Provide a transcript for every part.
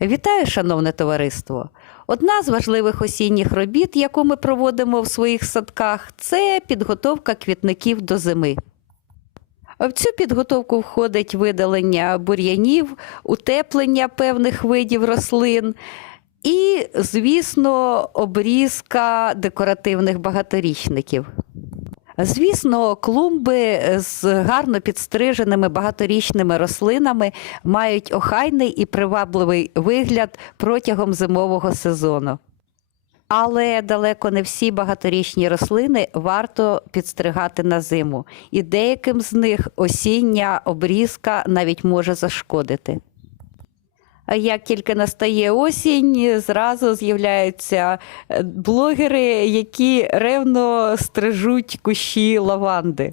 Вітаю, шановне товариство! Одна з важливих осінніх робіт, яку ми проводимо в своїх садках, це підготовка квітників до зими. В цю підготовку входить видалення бур'янів, утеплення певних видів рослин і, звісно, обрізка декоративних багаторічників. Звісно, клумби з гарно підстриженими багаторічними рослинами мають охайний і привабливий вигляд протягом зимового сезону. Але далеко не всі багаторічні рослини варто підстригати на зиму, і деяким з них осіння обрізка навіть може зашкодити. Як тільки настає осінь, зразу з'являються е, блогери, які ревно стрижуть кущі лаванди.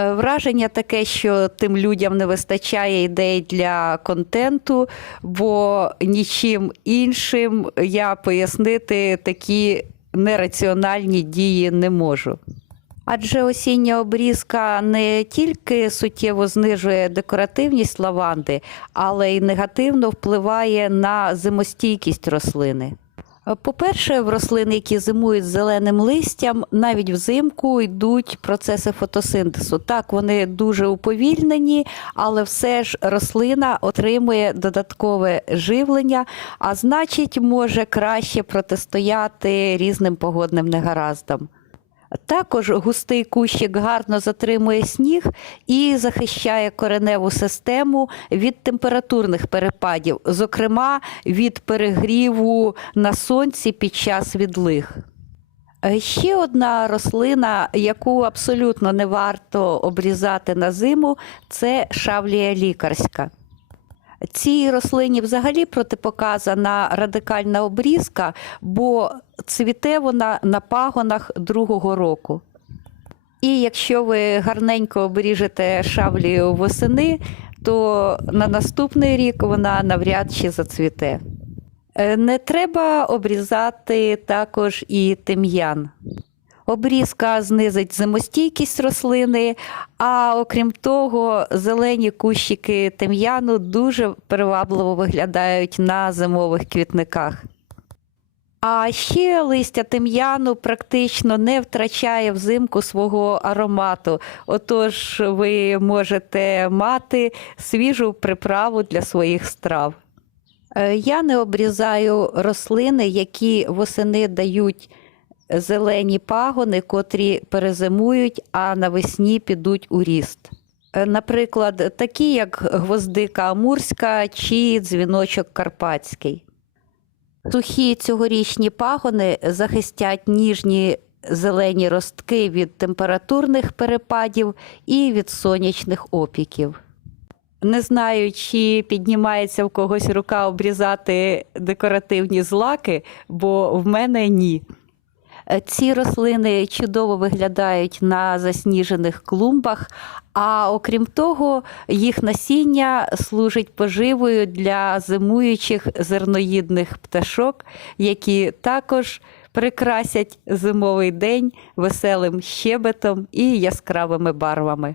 Е, Враження таке, що тим людям не вистачає ідей для контенту, бо нічим іншим я пояснити такі нераціональні дії не можу. Адже осіння обрізка не тільки суттєво знижує декоративність лаванди, але й негативно впливає на зимостійкість рослини. По-перше, в рослин, які зимують з зеленим листям, навіть взимку йдуть процеси фотосинтезу. Так, вони дуже уповільнені, але все ж рослина отримує додаткове живлення, а значить, може краще протистояти різним погодним негараздам. Також густий кущик гарно затримує сніг і захищає кореневу систему від температурних перепадів, зокрема від перегріву на сонці під час відлиг. Е, Ще одна рослина, яку абсолютно не варто обрізати на зиму, це шавлія лікарська. Цій рослині взагалі протипоказана радикальна обрізка, бо цвіте вона на пагонах другого року. І якщо ви гарненько обріжете шавлію восени, то на наступний рік вона навряд чи зацвіте. Е, Не треба обрізати також і тим'ян. Обрізка знизить зимостійкість рослини, а окрім того, зелені кущики тим'яну дуже привабливо виглядають на зимових квітниках. А ще листя тим'яну практично не втрачає взимку свого аромату. Отож, ви можете мати свіжу приправу для своїх страв. Е, Я не обрізаю рослини, які восени дають зелені пагони, котрі перезимують, а навесні підуть у ріст. Е, Наприклад, такі як гвоздика амурська чи дзвіночок карпатський. Сухі цьогорічні пагони захистять ніжні зелені ростки від температурних перепадів і від сонячних опіків. Не знаю, чи піднімається в когось рука обрізати декоративні злаки, бо в мене ні. Е, Ці рослини чудово виглядають на засніжених клумбах, а окрім того, їх насіння служить поживою для зимуючих зерноїдних пташок, які також прикрасять зимовий день веселим щебетом і яскравими барвами.